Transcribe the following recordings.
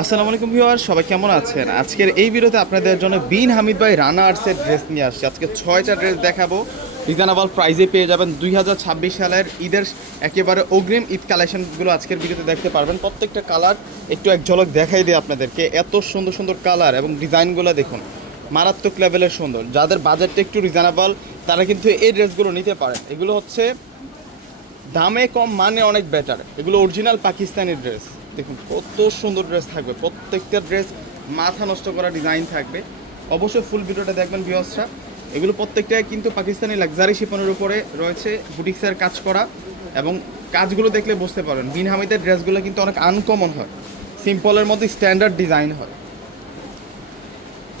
আসসালামু আলাইকুম ভিউয়ার, সবাই কেমন আছেন? আজকের এই ভিডিওতে আপনাদের জন্য বিন হামিদ ভাই রানা আর্টসের ড্রেস নিয়ে আসছি। আজকে 6টা ড্রেস দেখাবো, রিজনেবল প্রাইসে পেয়ে যাবেন। 2026 সালের ঈদের একেবারে অগ্রিম ঈদ কালেকশনগুলো আজকের ভিডিওতে দেখতে পারবেন। প্রত্যেকটা কালার একটু এক ঝলক দেখাই দিই আপনাদেরকে। এত সুন্দর সুন্দর কালার এবং ডিজাইনগুলো দেখুন, মারাত্মক লেভেলের সুন্দর। যাদের বাজেটটা একটু রিজনেবল তারা কিন্তু এই ড্রেসগুলো নিতে পারেন। এগুলো হচ্ছে দামে কম, মানে অনেক বেটার। এগুলো অরিজিনাল পাকিস্তানি ড্রেস। দেখুন কত সুন্দর ড্রেস থাকবে, প্রত্যেকটা ড্রেস মাথা নষ্ট করা ডিজাইন থাকবে। অবশ্যই ফুল ভিডিওটা দেখবেন ভিউয়ার্সরা। এগুলো প্রত্যেকটাই কিন্তু পাকিস্তানি লাক্সারি শিপনের উপরে রয়েছে বুটিক্সের কাজ করা, এবং কাজগুলো দেখলে বুঝতে পারবেন বিন হামিদের ড্রেসগুলো কিন্তু অনেক আনকমন হয়, সিম্পলের মধ্যে স্ট্যান্ডার্ড ডিজাইন হয়।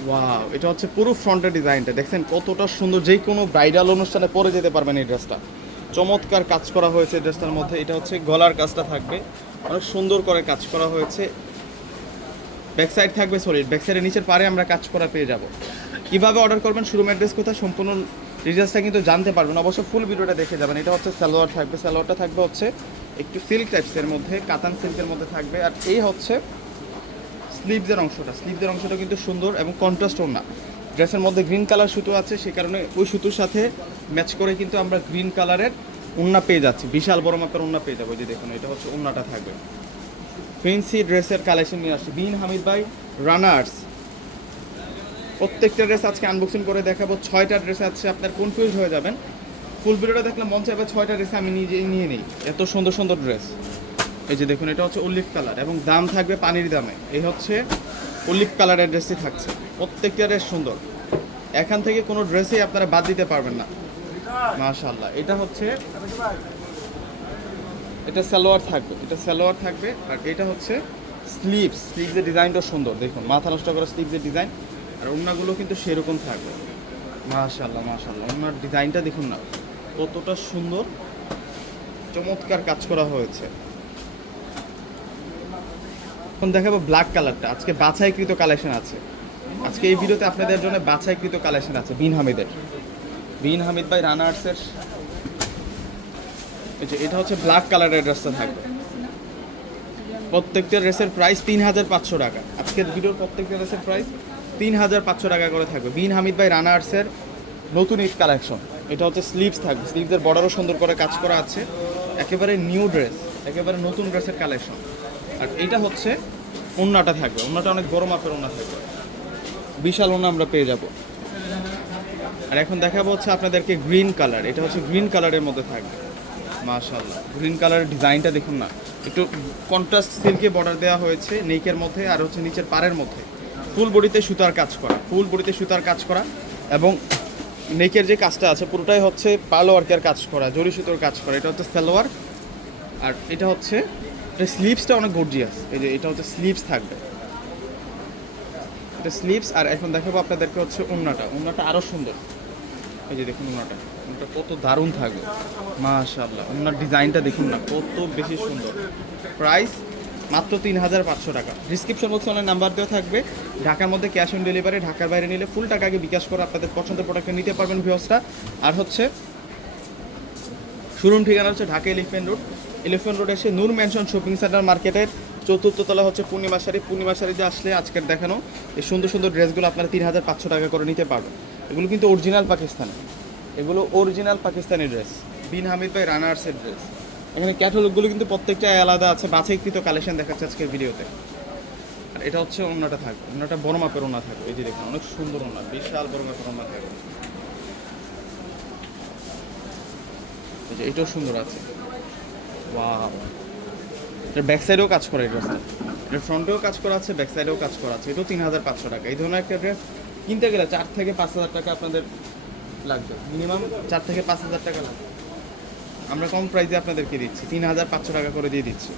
ওয়াও, এটা হচ্ছে পুরো ফ্রন্টের ডিজাইনটা দেখছেন কতটা সুন্দর। যে কোনো ব্রাইডাল অনুষ্ঠানে পরে যেতে পারবেন এই ড্রেসটা। চমৎকার কাজ করা হয়েছে ড্রেসটার মধ্যে। এটা হচ্ছে গলার কাজটা থাকবে, অনেক সুন্দর করে কাজ করা হয়েছে। ব্যাক সাইড থাকবে সলিড, ব্যাক সাইডের নিচের পারে আমরা কাজ করা পেয়ে যাব। কীভাবে অর্ডার করবেন, শোরুম অ্যাড্রেস কোথায়, সম্পূর্ণ ডিটেলসটা কিন্তু জানতে পারবেন। অবশ্য ফুল ভিডিওটা দেখে যাবেন। এটা হচ্ছে সালোয়ার থাকবে, সালোয়ারটা থাকবে হচ্ছে একটু সিল্ক টাইপসের মধ্যে, কাতান সিল্কের মধ্যে থাকবে। আর এই হচ্ছে স্লিভসের অংশটা কিন্তু সুন্দর এবং কন্ট্রাস্ট ওড়না। ড্রেসের মধ্যে গ্রিন কালার সুতো আছে, সেই কারণে ওই সুতোর সাথে ম্যাচ করে কিন্তু আমরা গ্রিন কালারের ওড়না পেয়ে যাচ্ছি। বিশাল বড় মাপের ওড়না পেয়ে যাবো। যে দেখুন, এটা হচ্ছে ওড়নাটা থাকবে। ফেন্সি ড্রেসের কালেকশন নিয়ে আসছি বিন হামিদ ভাই রানার্স। প্রত্যেকটা ড্রেস আজকে আনবক্সিং করে দেখাবো। 6টা ড্রেস আছে, আপনার কনফিউজ হয়ে যাবেন। ফুল ভিডিওটা দেখলে মন চাইবে 6টা ড্রেস আমি নিজেই নিয়ে নিই, এত সুন্দর সুন্দর ড্রেস। এই যে দেখুন, এটা হচ্ছে অলিভ কালার এবং দাম থাকবে পানির দামে। এই হচ্ছে অলিভ কালারের ড্রেসই থাকছে। প্রত্যেকটা ড্রেস সুন্দর, এখান থেকে কোনো ড্রেসই আপনারা বাদ দিতে পারবেন না। মাশাআল্লাহ। এটা হচ্ছে, এটা সালোয়ার থাকবে। আর এটা হচ্ছে স্লিভসের ডিজাইনটা সুন্দর। দেখুন মাথা নষ্ট করা স্লিভসের ডিজাইন। আর ওড়নাগুলো কিন্তু সেরকম থাকবে। মাশাআল্লাহ ওড়নার ডিজাইনটা দেখুন না কতটা সুন্দর, চমৎকার কাজ করা হয়েছে। এখন দেখাবো ব্ল্যাক কালারটা। আজকে বাছাইকৃত কালেকশন আছে। আজকে এই ভিডিওতে আপনাদের জন্য বাছাইকৃত কালেকশন আছে বিন হামিদ ভাই রানা আর্টসের। এটা হচ্ছে ব্ল্যাক কালারের ড্রেসটা থাকবে। প্রত্যেকটা ড্রেসের প্রাইস 3500 টাকা। আজকের ভিডিওর প্রত্যেকটা ড্রেসের প্রাইস 3500 টাকা করে থাকবে। বিন হামিদ ভাই রানা আর্টসের নতুন ঈদ কালেকশন। এটা হচ্ছে স্লিভস থাকবে, স্লিভসের বর্ডারও সুন্দর করে কাজ করা আছে। একেবারে নিউ ড্রেস, একেবারে নতুন ড্রেসের কালেকশন। আর এটা হচ্ছে ওড়নাটা থাকবে, ওড়নাটা অনেক বড় মাপের ওড়না থাকবে, বিশাল ওড়না আমরা পেয়ে যাব। আর এখন দেখাবো হচ্ছে আপনাদেরকে গ্রিন কালার। এটা হচ্ছে গ্রিন কালারের মধ্যে থাকবে। মাশাআল্লাহ, গ্রিন কালারের ডিজাইনটা দেখুন না, একটু কন্ট্রাস্ট সিল্কে বর্ডার দেওয়া হয়েছে নেকের মধ্যে, আর হচ্ছে নিচের পাড়ের মধ্যে ফুল বডিতে সুতার কাজ করা, এবং নেকের যে কাজটা আছে পুরোটাই হচ্ছে পার্ল ওয়ার্কের কাজ করা, জরি সুতোর কাজ করা। এটা হচ্ছে সালোয়ার। আর এটা হচ্ছে, এটা স্লিভসটা অনেক গর্জিয়াস। এই যে এটা হচ্ছে স্লিভস থাকবে, এটা স্লিভস। আর এখন দেখাবো আপনাদেরকে হচ্ছে ওড়নাটা আরও সুন্দর। এই যে দেখুন ওড়নাটা কত দারুণ থাকবে। মাশাআল্লাহ, ওড়নার ডিজাইনটা দেখুন না কত বেশি সুন্দর। প্রাইস মাত্র 3500 টাকা। ডিসক্রিপশন বক্সে অনেক নাম্বার দেওয়া থাকবে। ঢাকার মধ্যে ক্যাশ অন ডেলিভারি, ঢাকার বাইরে নিলে ফুল টাকা আগে বিকাশ করে আপনাদের পছন্দের প্রোডাক্টটা নিতে পারবেন ভিউয়ার্সরা। আর হচ্ছে শোরুম ঠিকানা হচ্ছে ঢাকা এলিফ্যান্ট রোড এসে নূর ম্যানশন শপিং সেন্টার মার্কেটের 4র্থ তলা হচ্ছে পূর্ণিমা শাড়িতে আসলে আজকের দেখানো এই সুন্দর সুন্দর ড্রেসগুলো আপনারা 3500 টাকা করে নিতে পারবেন। এগুলো কিন্তু অরিজিনাল পাকিস্তানি ড্রেস, বিন হামিদ ভাই রানা আর্টসের ড্রেস। এখানে ক্যাটালগুলো কিন্তু প্রত্যেকটা আলাদা আছে, বাছাইকৃত কালেকশন দেখাচ্ছে আজকের ভিডিওতে। আর এটা হচ্ছে ওড়নাটা থাকবে, ওড়নাটা বড় মাপের ওড়না থাকবে। এই যে দেখুন অনেক সুন্দর ওড়না, বিশাল বড় মাপের ওড়না থাকবে। এই যে এটাও সুন্দর আছে। ওয়াও, এর ব্যাক সাইডেও কাজ করা, এই ড্রেসটা এর ফ্রন্টেও কাজ করা আছে, ব্যাক সাইডেও কাজ করা আছে। এটাও 3500 টাকা। এই ধরনের একটা ড্রেস কিনতে গেলে 4 থেকে 5000 টাকা আপনাদের লাগবে, মিনিমাম 4 থেকে 5000 টাকা লাগবে। আমরা কম প্রাইসে আপনাদেরকে দিচ্ছি, 3500 টাকা করে দিয়ে দিচ্ছি।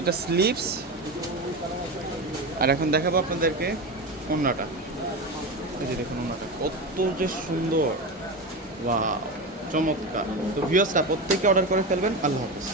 এটা স্লিভস। আর এখন দেখাবো আপনাদেরকে ওড়নাটা। এই যে দেখুন ওড়নাটা কত যে সুন্দর, ওয়াও চমৎকার। তো ভিউয়ার্সরা প্রত্যেকে অর্ডার করে ফেলবেন। আল্লাহ হাফেজ।